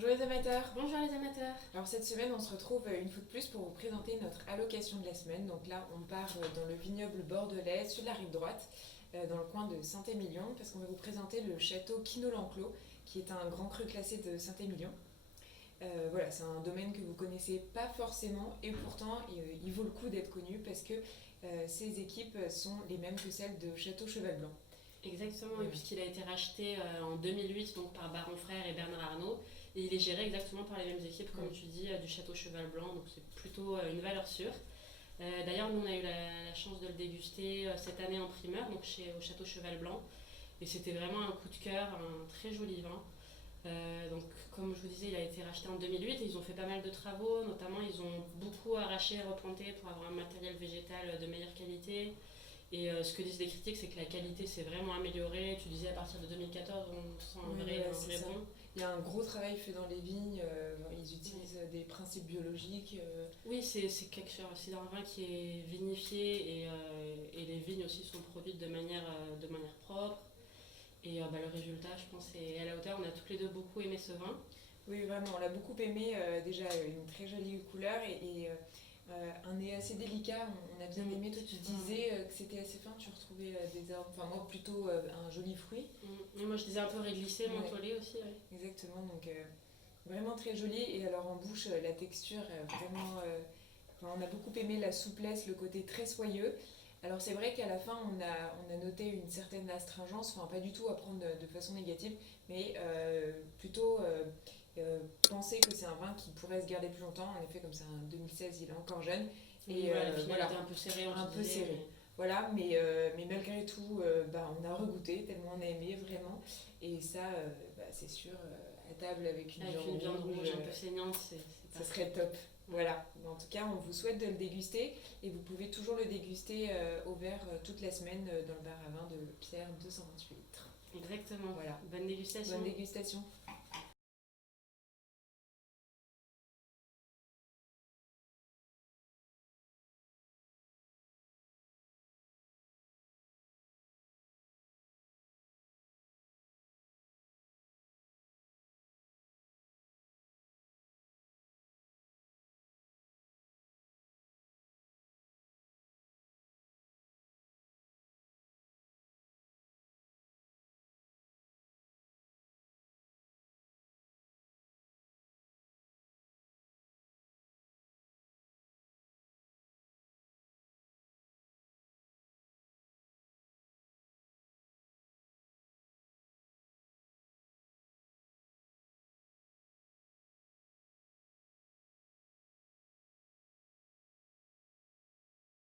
Bonjour les amateurs. Bonjour les amateurs. Alors cette semaine, on se retrouve une fois de plus pour vous présenter notre allocation de la semaine. Donc là, on part dans le vignoble bordelais, sur la rive droite, dans le coin de Saint-Émilion, parce qu'on va vous présenter le château Quinault-l'Enclos, qui est un grand cru classé de Saint-Émilion. Voilà, c'est un domaine que vous connaissez pas forcément, et pourtant, il vaut le coup d'être connu parce que ces équipes sont les mêmes que celles de Château Cheval Blanc. Exactement, et puisqu'il a été racheté en 2008 donc par Baron Frère et Bernard Arnault, et il est géré exactement par les mêmes équipes, comme tu dis, du Château Cheval Blanc, donc c'est plutôt une valeur sûre. D'ailleurs, nous on a eu la chance de le déguster cette année en primeur, donc au Château Cheval Blanc, et c'était vraiment un coup de cœur, un très joli vin. Donc, comme je vous disais, il a été racheté en 2008 et ils ont fait pas mal de travaux, notamment ils ont beaucoup arraché et replanté pour avoir un matériel végétal de meilleure qualité. Et ce que disent les critiques, c'est que la qualité s'est vraiment améliorée. Tu disais à partir de 2014, on sent un vrai bon. Il y a un gros travail fait dans les vignes, ils utilisent des principes biologiques. Oui, c'est quelque chose, c'est un vin qui est vinifié et les vignes aussi sont produites de manière propre. Et le résultat, je pense, est à la hauteur. On a toutes les deux beaucoup aimé ce vin. Oui, vraiment, on l'a beaucoup aimé. Déjà, une très jolie couleur et un nez assez délicat. On a bien aimé. Toi, tu disais que c'était assez fin. Tu retrouvais des arômes. Enfin, moi, plutôt un joli fruit. Et moi, je disais un peu réglissé, mentholé aussi. Ouais. Exactement. Donc, vraiment très joli. Et alors, en bouche, la texture, vraiment. Enfin, on a beaucoup aimé la souplesse, le côté très soyeux. Alors c'est vrai qu'à la fin on a noté une certaine astringence, enfin pas du tout à prendre de façon négative, mais plutôt penser que c'est un vin qui pourrait se garder plus longtemps. En effet, comme c'est un 2016, il est encore jeune. Et voilà, était un peu serré, un peu serré. Mais... Voilà, mais malgré tout, on a regoûté tellement on a aimé vraiment. Et ça, c'est sûr, à table avec une viande rouge un peu saignante, ça serait top. Voilà, en tout cas, on vous souhaite de le déguster et vous pouvez toujours le déguster au verre toute la semaine dans le bar à vin de Pierre 228 litres. Exactement. Voilà. Bonne dégustation. Bonne dégustation.